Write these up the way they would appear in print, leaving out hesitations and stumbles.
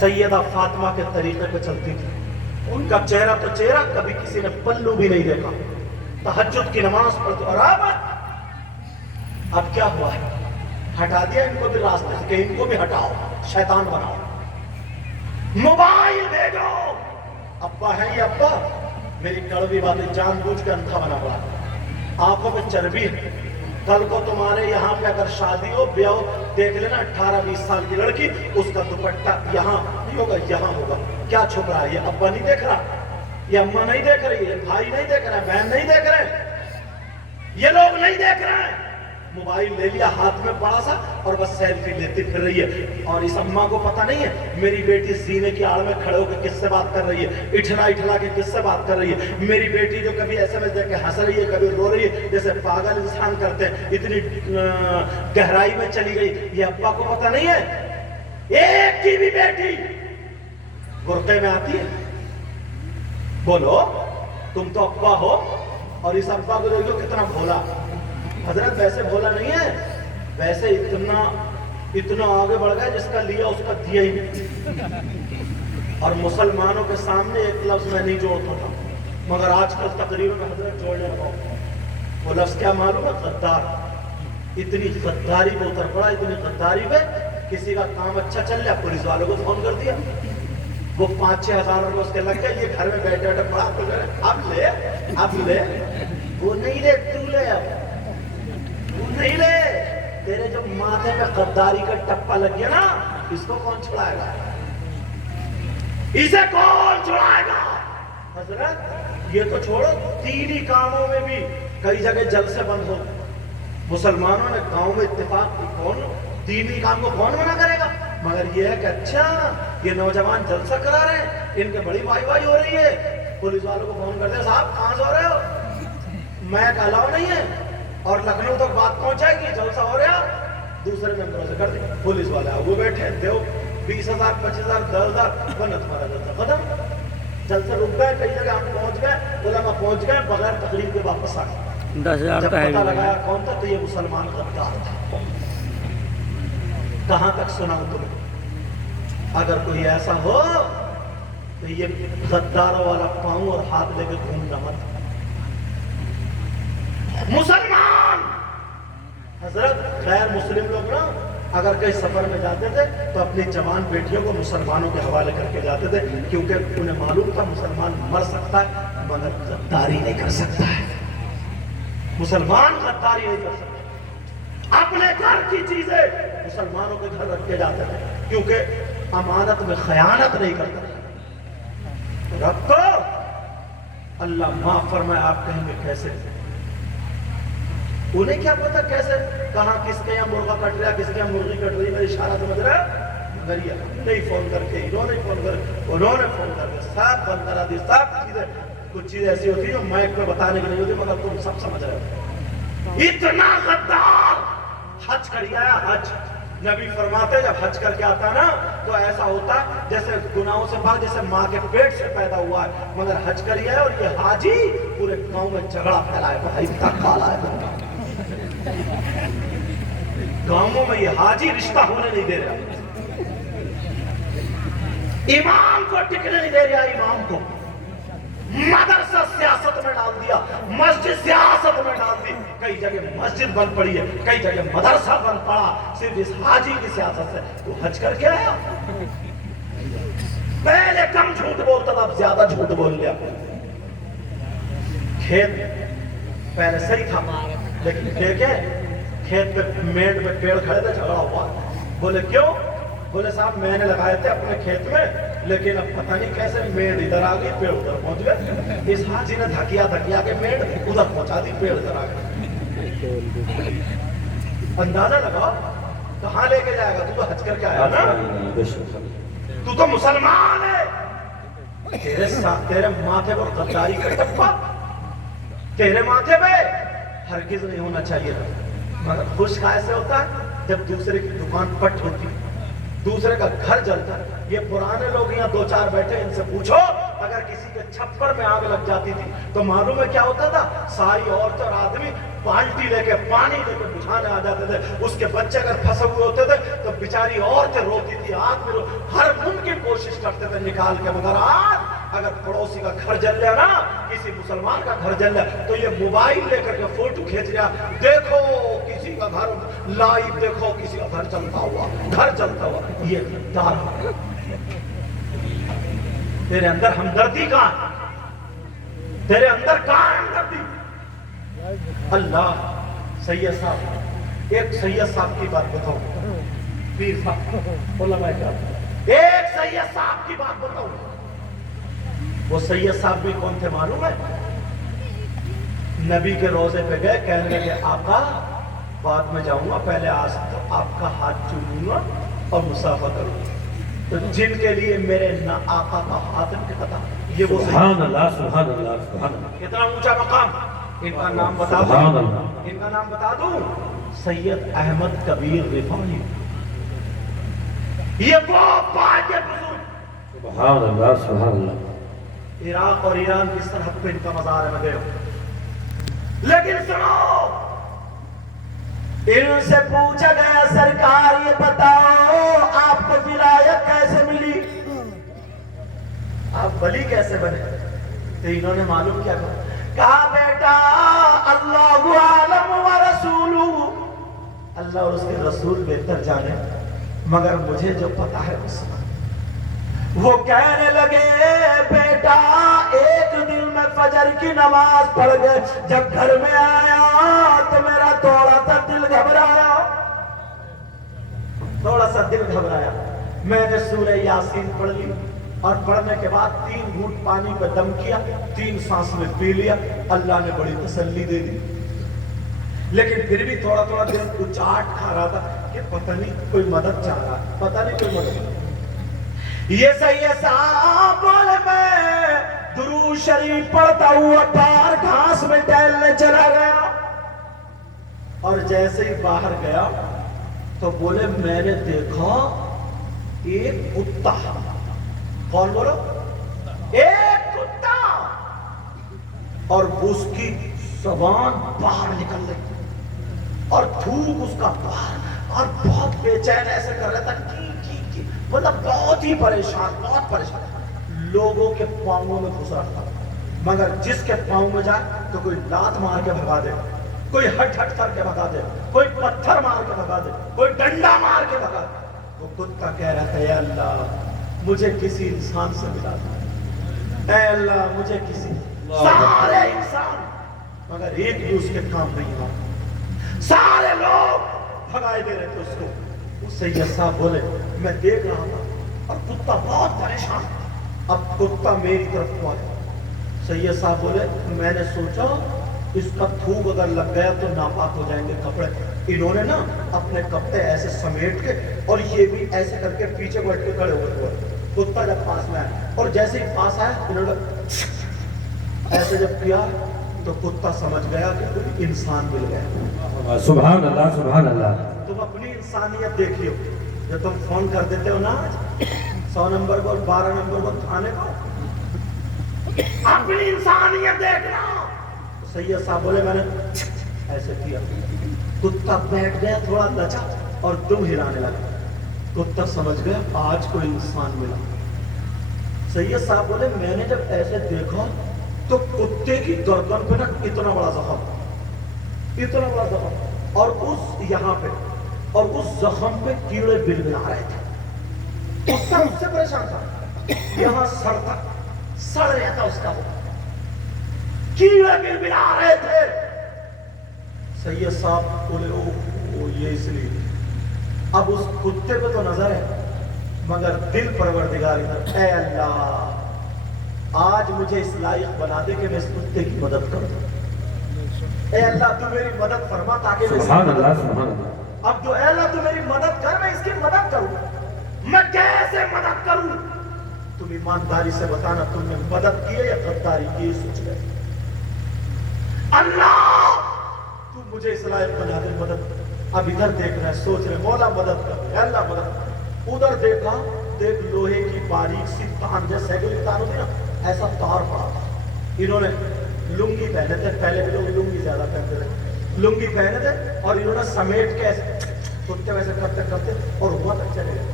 सैयदा फातिमा के तरीके पे चलती थी। उनका चेहरा तो चेहरा, कभी किसी ने पल्लू भी नहीं देखा। तहज्जुद की नमाज पढ़ते और अब क्या हुआ है, हटा दिया इनको भी रास्ते से कि इनको भी हटाओ, शैतान बनाओ, मोबाइल दे दो। अब्बा है ये अब्बा, मेरी कड़वी बातें जानबूझ के अंधा बना हुआ, आंखों पे चर्बी है। कल को तुम्हारे यहाँ पे अगर शादी हो, ब्याह हो, देख लेना 18-20 साल की लड़की, उसका दुपट्टा यहाँ नहीं होगा, यहाँ होगा। क्या छुप रहा है? ये अब्बा नहीं देख रहा, ये अम्मा नहीं देख रही, ये भाई नहीं देख रहा है, बहन नहीं देख रहे, ये लोग नहीं देख रहे हैं। मोबाइल ले लिया हाथ में बड़ा सा और बस सेल्फी लेती फिर रही है। और इस अम्मा को पता नहीं है मेरी बेटी सीने की आड़ में खड़े होकर किससे बात कर रही है, इठला के किससे बात कर रही है। मेरी बेटी जो कभी एसएमएस देख के हंस रही है, कभी रो रही है, जैसे पागल इंसान करते हैं, इतनी गहराई में चली गई। ये अब्बा को पता नहीं है एक की भी बेटी बुर्के में आती है। बोलो, तुम तो अब्बा हो और इस अब्बा को देखो कितना भोला। हजरत वैसे भोला नहीं है, वैसे इतना आगे बढ़ गया जिसका लिया उसका दिया ही नहीं। और मुसलमानों के सामने एक लफ्ज मैं नहीं जोड़ता था, मगर आजकल तकरीरों में हजरत जोड़ लेता हूँ। वो लफ्ज क्या मालूम है? गद्दार। इतनी गद्दारी पे उतर पड़ा, इतनी गद्दारी पे किसी का काम अच्छा चल रहा, पुलिस वालों को फोन कर दिया, वो 5-6 हजार रुपये उसके लग गए, ये घर में बैठे बैठे पड़ा तो अब ले, वो नहीं ले, तू ले, अब नहीं ले। तेरे जो माथे पे गद्दारी का टप्पा लग गया ना, इसको कौन छुड़ाएगा? इसे कौन छुड़ाएगा? हजरत ये तो छोड़ो, तीन ही कामों में भी कई जगह जलसे बंद हो। मुसलमानों ने गांव में इत्तेफाक की, कौन तीन ही काम को कौन मना करेगा? मगर ये है कि अच्छा ये नौजवान जलसा करा रहे हैं, इनके बड़ी वाई हो रही है। पुलिस वालों को फोन करते, साहब कहां सो रहे हो, मैं अलाउ नहीं है, और लखनऊ तक बात पहुंचाएगी, जलसा हो रहा। दूसरे मेंबरों से कर दी, पुलिस वाले वो बैठे, दो 20,000 25,000 10,000 बना तुम्हारा जलसा खत्म। जलसा रुक गए, कई जगह हम पहुंच गए, बोला मैं पहुंच गए, बगैर तकरीर के वापस आ गए। 10,000 जब पता लगाया कौन था, तो ये मुसलमान गद्दार था। कहां तक सुनाऊं तुम्हें? अगर कोई ऐसा हो तो ये गद्दारों वाला पांव और हाथ लेके घूमना मत। मुसलमान हजरत गैर मुस्लिम लोग ना अगर कहीं सफर में जाते थे तो अपनी जवान बेटियों को मुसलमानों के हवाले करके जाते थे, क्योंकि उन्हें मालूम था मुसलमान मर सकता है मगर गद्दारी नहीं कर सकता है। मुसलमान गद्दारी नहीं कर सकता। अपने घर की चीजें मुसलमानों के घर रख के जाते थे, क्योंकि अमानत में खयानत नहीं करते। रब को अल्लाह माफ फरमाए, आप कहेंगे कैसे? उन्हें क्या पता कैसे, कहां किसके यहाँ मुर्गा कट रहा, किसके यहाँ मुर्गी कट रही, मेरी इशारा समझ रहा है? मगर ये नहीं फोन करके, इन्होंने फोन कर, उन्होंने फोन करके सब बंद करा दी। सब चीजें, कुछ चीजें ऐसी होती है जो माइक पे बताने की नहीं होती, मगर तुम सब समझ रहे हो। इतना गद्दार हज कर आया। हज नबी फरमाते जब हज करके आता ना तो ऐसा होता जैसे गुनाहों से पाक, जैसे माँ के पेट से पैदा हुआ है, मगर हज कर आया। और ये हाजी पूरे गांव में झगड़ा फैलाए, भाई तक काला है गांवों में, ये हाजी रिश्ता होने नहीं दे रहा, इमाम को टिकने नहीं दे रहा, इमाम को मदरसा सियासत में डाल दिया, मस्जिद सियासत में डाल दी। कई जगह मस्जिद बंद पड़ी है, कई जगह मदरसा बंद पड़ा, सिर्फ इस हाजी की सियासत से। तो हज करके आया, पहले कम झूठ बोलता था, अब ज्यादा झूठ बोल लिया। खेत पहले सही था, लेकिन देखे खेत पे मेड़ पे पेड़ खड़े थे, झगड़ा हुआ। बोले क्यों? बोले साहब मैंने लगाए थे अपने खेत में, लेकिन अब पता नहीं कैसे मेड़ इधर आ गई, पेड़ उधर पहुंच गए। इस हाजी ने धकिया के मेड़ उधर पहुंचा दी, पेड़ इधर आ गए। अंदाजा लगाओ कहां लेके जाएगा? तू तो हज करके आया ना, तू तो मुसलमान है। तेरे माथे पर गद्दारी का टप्पा, तेरे माथे पे हरगिज नहीं होना चाहिए था। मगर खुश कैसे होता है जब दूसरे की दुकान पट होती, दूसरे का घर जलता है, یہ پرانے لوگ یہاں دو چار بیٹھے، ان سے پوچھو اگر کسی کے چھپر میں آگ لگ جاتی تھی تو معلوم ہے کیا ہوتا تھا؟ ساری عورتیں اور آدمی بالٹی لے کے پانی لے کے بجھانے آ جاتے تھے، اس کے بچے اگر پھنسے ہوئے ہوتے تھے تو بیچاری عورتیں روتی تھی، آگ میں ہر ممکن کوشش کرتے تھے نکال کے، مگر آج اگر پڑوسی کا گھر جل لیا نا، کسی مسلمان کا گھر جل لیا تو یہ موبائل لے کر کے فوٹو کھینچ لیا، دیکھو کسی کا گھر لائیو، دیکھو کسی کا گھر چلتا ہوا، گھر چلتا ہوا، یہ غدار۔ تیرے اندر ہمدردی کہاں ہے؟ تیرے اندر کہاں ہے ہمدردی؟ اللہ سید صاحب، ایک سید صاحب کی بات بتاؤں، پیر صاحب علماء کرام، ایک سید صاحب کی بات بتاؤں۔ وہ سید صاحب بھی کون تھے معلوم ہے؟ نبی کے روزے پہ گئے، کہنے لگے آقا بعد میں جاؤں گا، پہلے آج تو آپ کا ہاتھ چوموں گا اور مصافحہ کروں گا۔ تو جن کے لیے میرے آقا کا ہاتھ نکلتا، یہ وہ سبحان اللہ سبحان اللہ سبحان اللہ، کتنا اونچا مقام۔ ان کا نام بتا دوں، ان کا نام بتا دوں، سید احمد کبیر رفاعی، یہ وہ باج بزرگ، سبحان اللہ سبحان اللہ۔ عراق اور ایران کی سرحد پہ ان کا مزار ہے، میں گئے ہوں۔ لیکن سنو، ان سے پوچھا گیا سرکار یہ بتاؤ آپ کو ولایت کیسے ملی، آپ ولی کیسے بنے؟ تو انہوں نے معلوم کیا کہا بیٹا اللہ عالم و رسولہ، اللہ اور اس کے رسول بہتر جانے، مگر مجھے جو پتا ہے اس میں۔ وہ کہنے لگے بیٹا ایک دن میں فجر کی نماز پڑھ گئے، جب گھر میں آیا تو میرا تھوڑا سا دل گھبرایا، تھوڑا سا دل گھبرایا، میں نے سورہ یاسین پڑھ لی اور پڑھنے کے بعد 3 گھونٹ پانی پہ دم کیا، 3 سانس میں پی لیا، اللہ نے بڑی تسلی دے دی۔ لیکن پھر بھی تھوڑا تھوڑا دل اچاٹ کھا رہا تھا کہ پتہ نہیں کوئی مدد چاہ رہا ہے، پتہ نہیں کوئی مدد۔ یہ سید صاحب بولے میں درود شریف پڑھتا ہوا باہر گھاس میں ٹہلنے چلا گیا، اور جیسے ہی باہر گیا تو بولے میں نے دیکھا ایک کتا، کون بولو؟ ایک کتا، اور اس کی زبان باہر نکل رہی اور تھوک اس کا باہر، اور بہت بے چین ایسے کر رہا تھا کی، مطلب بہت ہی پریشان، بہت پریشان، لوگوں کے پاؤں میں گھس رہا تھا، مگر جس کے پاؤں میں جائے تو کوئی لات مار کے بھگا دے، کوئی ہٹ کر کے بھگا دے، کوئی پتھر مار کے بھگا دے، کوئی ڈنڈا مار کے بھگا دے۔ وہ کتا کہہ رہا تھا اے اللہ مجھے کسی انسان سے ملا دے، اے اللہ مجھے کسی، سارے انسان مگر ایک بھی اس کے کام نہیں ہوا، سارے لوگ بھگائے دے رہے تھے اس کو۔ سید صاحب بولے میں دیکھ رہا تھا اور کتا بہت پریشان، اب کتا میری طرف کو آیا۔ سید صاحب بولے میں نے سوچا اس کا تھوک اگر لگ گیا تو ناپاک ہو جائیں گے کپڑے، انہوں نے نا اپنے کپڑے ایسے سمیٹ کے اور یہ بھی ایسے کر کے پیچھے بیٹھ کے کھڑے ہوئے، کتا جب پاس میں آیا اور جیسے ہی پاس آیا انہوں نے ایسے جب کیا تو کتا سمجھ گیا کہ کوئی انسان مل گیا۔ سبحان اللہ سبحان اللہ۔ تم اپنی انسانیت دیکھیو، جب تم فون کر دیتے ہو نا آج 100 نمبر کو اور 12 نمبر کو تھانے کو، اپنی انسانیت دیکھنا۔ سید صاحب بولے میں نے ایسے کیا، کتا بیٹھ گیا، تھوڑا لچا اور دم ہلانے لگا، کتا سمجھ گیا آج کوئی انسان ملا۔ سید صاحب بولے میں نے جب ایسے دیکھا تو کتے کی گردن پہ نا اتنا بڑا زخم، اتنا بڑا زخم، اور اس یہاں پہ اور اس زخم پہ کیڑے بلبلا رہے تھے، کتا اس سے پریشان تھا، یہاں سڑ تھا، سڑ رہا تھا اس کا، وہ کیڑے بلبلا رہے تھے۔ سید صاحب بولے او یہ اس لیے، اب اس کتے پہ تو نظر ہے مگر دل پروردگار اے اللہ آج مجھے اس لائق بنا دے کہ میں اس کتے کی مدد کروں، اے اللہ تو میری مدد فرما تاکہ میں سبحان اللہ سبحان اللہ۔ اب جو اے اللہ تو میری مدد کر، میں اس کی مدد کروں، میں کیسے مدد کروں؟ تم ایمانداری سے بتانا تم نے مدد کی ہے یا غداری کی ہے، سوچ گئے اللہ تو مجھے اس لائق بنا دے مدد۔ اب ادھر دیکھ رہے ہیں، سوچ رہے مولا مدد کر، اے اللہ مدد کر۔ ادھر دیکھا देख लोहे की बारीक सी तान, जैसे साइकिल की तान होती है ना, ऐसा तार पड़ा था। इन्होंने लुंगी पहने थे, पहले भी लोग लुंगी ज्यादा पहनते थे, लुंगी पहने थे और इन्होंने समेट के ऐसे कुत्ते वैसे करते करते और वहां तक चले गए।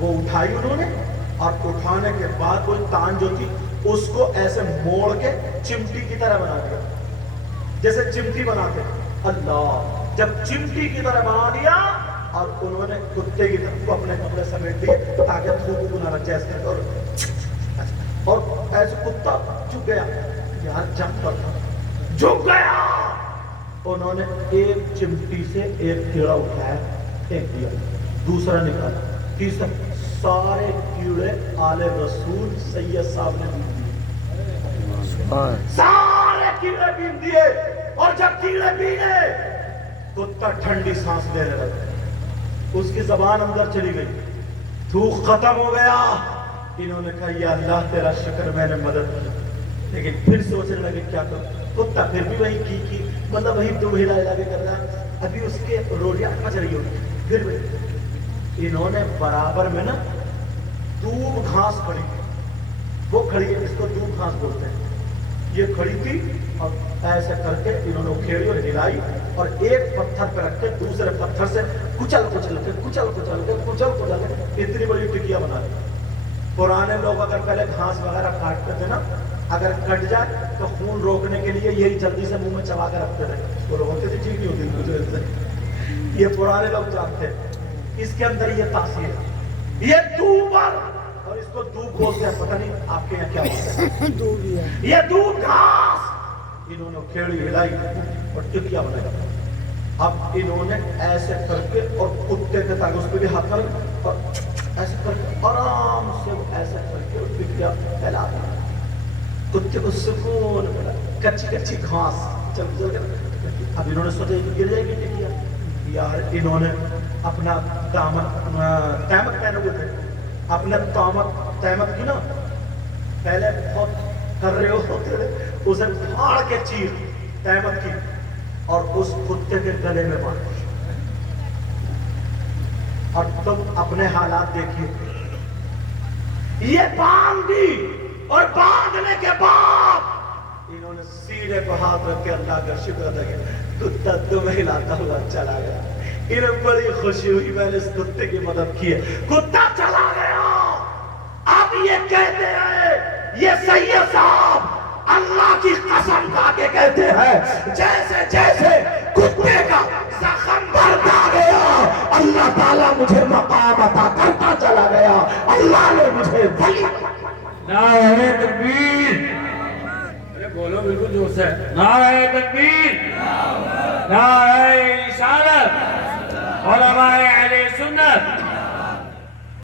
वो उठाई उन्होंने और उठाने के बाद वो तान जो थी उसको ऐसे मोड़ के चिमटी की तरह बना दिया, जैसे चिमटी बनाते। अल्लाह, जब चिमटी की तरह बना दिया और उन्होंने कुत्ते की तरफ को अपने कपड़े समेट दिए ताकि थूक ना लग जाए, और ऐसे कुत्ता झुक गया यार, जंप पर था, झुक गया। उन्होंने एक चिमटी से एक कीड़ा उठाया, फेंक दिया, दूसरा निकाला, तीसरा, सारे कीड़े आले रसूल सैयद साहब ने बीन दिए, सारे कीड़े बीन दिए। और जब कीड़े बीने कुत्ता ठंडी सांस लेने लगा, उसकी जबान अंदर चली गई, थूक खत्म हो गया। इन्होंने कहा या अल्लाह तेरा शुक्र मैंने मदद की, लेकिन फिर सोचने लगे क्या करूं। कुत्ता फिर भी वही की मतलब वही दो हिला हिला के कर रहा, अभी उसके रोटियां पच रही होगी। फिर भी इन्होंने बराबर में ना दूब घास खड़ी, वो खड़ी है, इसको दूब घास बोलते हैं, ये खड़ी थी और ऐसे करके इन्होंने उखेड़ी और हिलाई और एक पत्थर पर रख के दूसरे पत्थर से कुचल कुचल के इतनी बड़ी टिकिया बना दी। पुराने लोग अगर पहले घास वगैरह काटते थे ना, अगर कट जाए तो खून रोकने के लिए यही जल्दी से मुंह में चबा कर रखते थे, वो होते थे ठीक नहीं होती कुछ। ये पुराने लोग जानते हैं, इसके अंदर ये तासीर है, ये दूबर, और इसको दूब बोलते हैं, पता नहीं आपके यहाँ क्या बोलते हैं, ये दूब घास। इन्होंने खेड़ी हिलाई और टिकिया बनाई। अब इन्होंने ऐसे करके और कुत्ते के ताकि उस पर भी हाथ डाल और ऐसे करके आराम से ऐसे करके और टिकिया फैला दी। कुत्ते को सुकून मिला, कच्ची कच्ची घास चल चल कर। अब इन्होंने सोचा गिर जाएगी टिकिया, यार इन्होंने अपना तैमत पहने हुए थे, अपने तैमत की ना पहले बहुत कर रहे होते थे, उसे फाड़ के चीर तैमत की और उस कुत्ते के गले में बांध। और तुम अपने हालात देखिए, ये बांध दी और बांधने के बाद इन्होंने सीने पर हाथ रख के अल्लाह का शुक्र अदा किया, कुत्ता तुम्हें हिलाता हुआ चला गया। इन्हें बड़ी खुशी हुई, मैंने इस कुत्ते की मदद की है, कुत्ता चला गया। अब ये कहते हैं, ये सैयद साहब अल्लाह की कसम खा के कहते हैं, जैसे जैसे कुत्ते का जख्म भरता गया अल्लाह ताला मुझे मकाम अता करता चला गया, अल्लाह ने मुझे वली। नारे तकबीर, अरे बोलो बिल्कुल जोर से, नारे तकबीर, नारे इशारत, उलमाए